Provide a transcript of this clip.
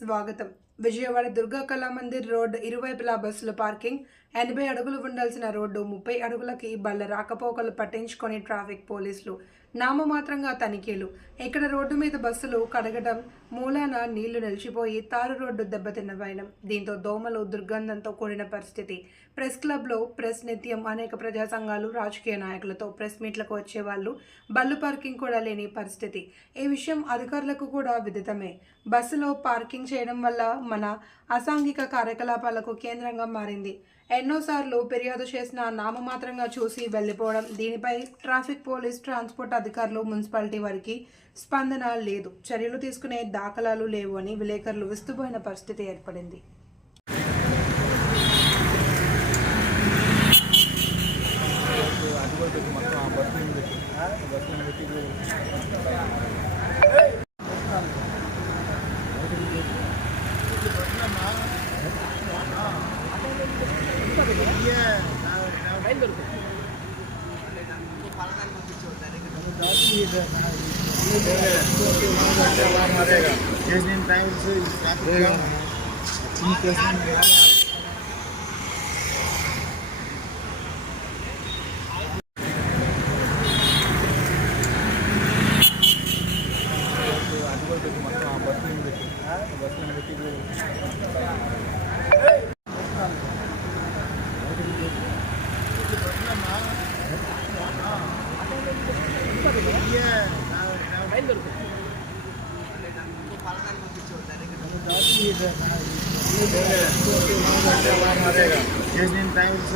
స్వాగతం. విజయవాడ దుర్గా కళామందిర్ రోడ్ ఇరువైపులా బస్సుల పార్కింగ్, 80 అడుగులు ఉండాల్సిన రోడ్డు 30 అడుగులకి బళ్ళ రాకపోకలు పట్టించుకొని ట్రాఫిక్ పోలీసులు నామమాత్రంగా తనిఖీలు. ఇక్కడ రోడ్డు మీద బస్సులు కడగడం మూలాన నీళ్లు నిలిచిపోయి తారు రోడ్డు దెబ్బతిన్న వైనం. దీంతో దోమలు దుర్గంధంతో కూడిన పరిస్థితి. ప్రెస్ క్లబ్లో ప్రెస్ నిత్యం అనేక ప్రజా సంఘాలు, రాజకీయ నాయకులతో ప్రెస్ మీట్లకు వచ్చేవాళ్ళు, బళ్ళు పార్కింగ్ కూడా లేని పరిస్థితి. ఈ విషయం అధికారులకు కూడా విదితమే. బస్సులో పార్కింగ్ చేయడం వల్ల మన అసాంఘిక కార్యకలాపాలకు కేంద్రంగా మారింది. ఎన్నోసార్లు ఫిర్యాదు చేసిన నామమాత్రంగా చూసి వెళ్లిపోవడం. దీనిపై ట్రాఫిక్ పోలీస్, ట్రాన్స్పోర్ట్ అధికారులు, మున్సిపాలిటీ వారికి స్పందన లేదు. చర్యలు తీసుకునే దాఖలాలు లేవు అని విలేకరులు విస్తుపోయిన పరిస్థితి ఏర్పడింది. टाइम से